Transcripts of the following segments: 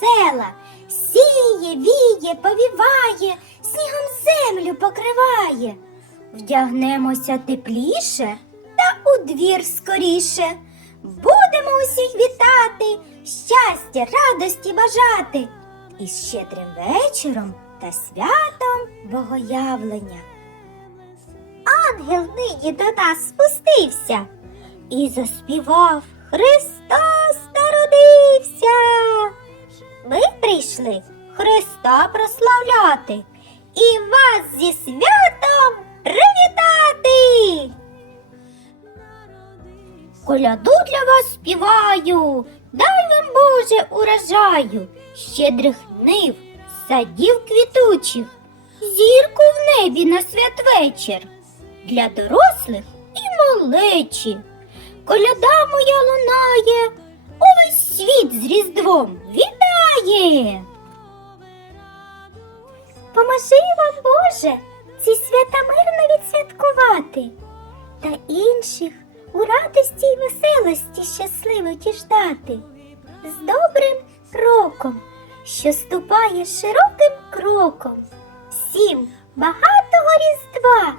весела, сіє, віє, повіває, снігом землю покриває. Вдягнемося тепліше та у двір скоріше. Будемо усіх вітати, щастя, радості бажати. І з щедрим вечором та святом Богоявлення. Ангел нині до нас спустився і заспівав Христос Христа прославляти і вас зі святом привітати. Коляду для вас співаю, дай вам Боже урожаю, щедрих нив, садів квітучих, зірку в небі на святвечір, для дорослих і малечі. Коляда моя лунає, увесь світ з Різдвом вітає. Поможи вам, Боже, ці свята мирно відсвяткувати та інших у радості й веселості щасливо діждати. З добрим роком, що ступає широким кроком. Всім багатого різдва,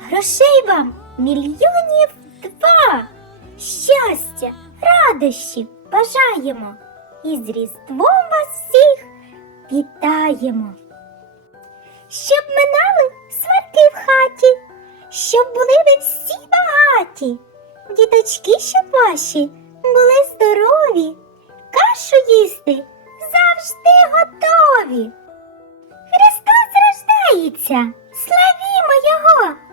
грошей вам мільйонів два. Щастя, радощів бажаємо і з Різдвом вас всіх вітаємо. Щоб минали сварки в хаті, щоб були ви всі багаті, діточки, щоб ваші були здорові, кашу їсти завжди готові. Христос рождається, славімо Його!